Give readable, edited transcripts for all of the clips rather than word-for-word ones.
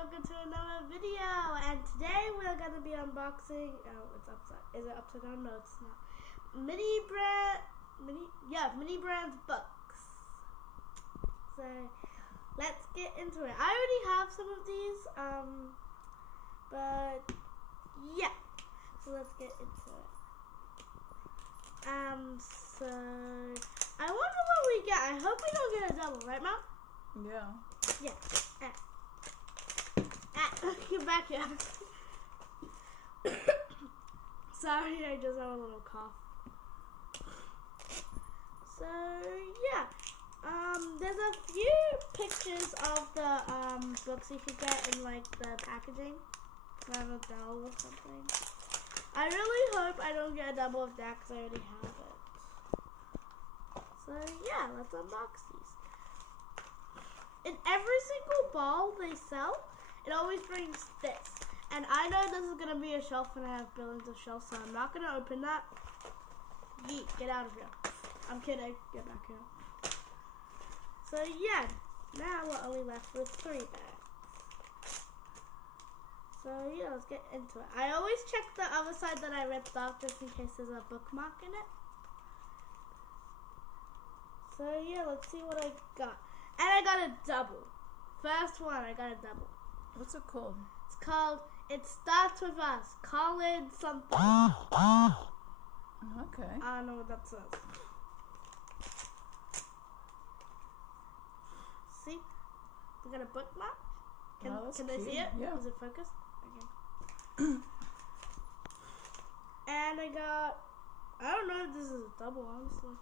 welcome to another video, and today we're going to be unboxing, it's upside, is it upside down? No, it's not. Mini Brands books. So, let's get into it. I already have some of these, but, yeah, so let's get into it. So, I wonder what we get. I hope we don't get a double, right, Mom? Yeah. Yeah. Get back here. Sorry, I just have a little cough. So yeah, there's a few pictures of the books you could get in like the packaging. Not a double or something. I really hope I don't get a double of that because I already have it. So yeah, let's unbox these. In every single ball they sell, it always brings this. And I know this is going to be a shelf and I have billions of shelves, so I'm not going to open that. Yeet, get out of here. I'm kidding. Get back here. So yeah, now we're only left with 3 bags. So yeah, let's get into it. I always check the other side that I ripped off just in case there's a bookmark in it. So yeah, let's see what I got. And I got a double. First one, I got a double. What's it called? It's called It Starts With Us. Colin something. Okay. I don't know what that says. See? We got a bookmark. Can they see it? Yeah. Is it focused? Okay. And I don't know if this is a double, honestly.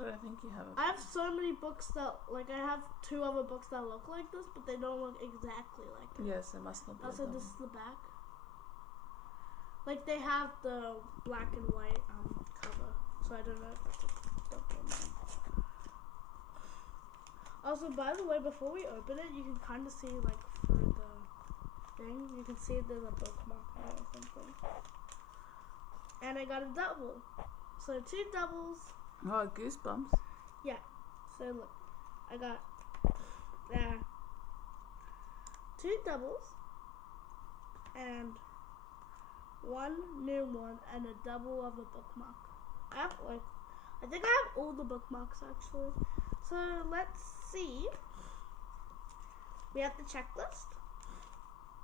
I think you have it. I have so many books that, like, I have 2 other books that look like this, but they don't look exactly like this. Yes, it must not be. Also, this is the back. Like, they have the black and white cover, so I don't know if that's a double. Also, by the way, before we open it, you can kind of see, like, through the thing, you can see there's a bookmark or something. And I got a double. So, 2 doubles. Oh, goosebumps. Yeah. So look, I got 2 doubles and 1 new one and a double of a bookmark. I think I have all the bookmarks actually. So let's see. We have the checklist.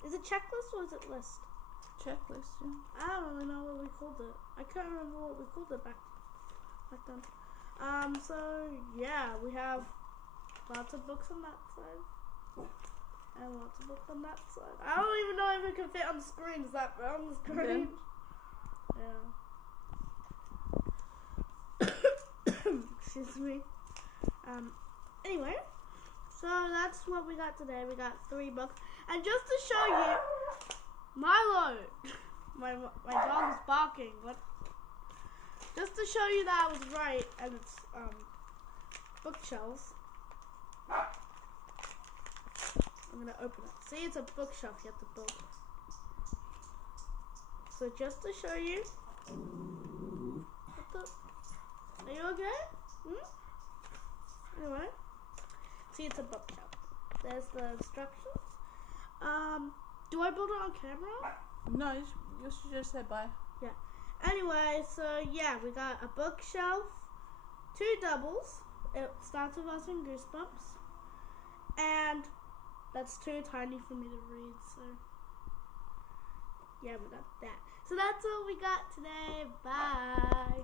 Is it checklist or is it list? Checklist, yeah. I don't really know what we called it. I can't remember what we called it back then. So yeah, we have lots of books on that side and lots of books on that side. I don't even know if it can fit on the screen. Is that on the screen? Yeah. Excuse me. Anyway, so that's what we got today. We got 3 books, and just to show you, Milo, my dog is barking. What? Just to show you that I was right, and it's bookshelves. I'm gonna open it. See, it's a bookshelf. You have to build it. So just to show you. Are you okay? Anyway, see, it's a bookshelf. There's the instructions. Do I build it on camera? No, you should just say bye. Yeah. Anyway, so yeah, we got a bookshelf, 2 doubles. It starts with Us and Goosebumps, and that's too tiny for me to read. So yeah, we got that. So that's all we got today. Bye.